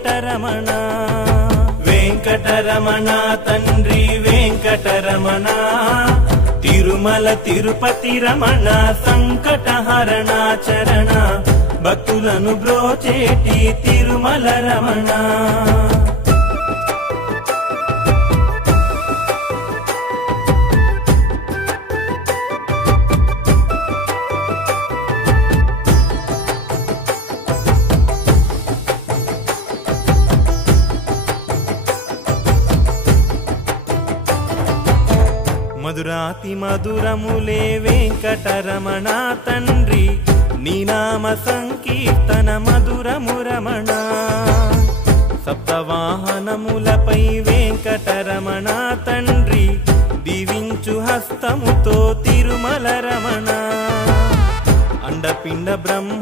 వెంకటరమణ వెంకటరమణ తండ్రి వెంకటరమణ తిరుమల తిరుపతి రమణ సంకటహరణ చరణ భక్తులను బ్రోచేటి తిరుమల రమణ మధురాతి మధురములే వెంకటరమణ తండ్రి నీ నామ సంకీర్తన మధురము రమణ సప్తవాహనములపై వెంకటరమణ తండ్రి దీవించు హస్తముతో తిరుమల రమణ అండపిండ బ్రహ్మ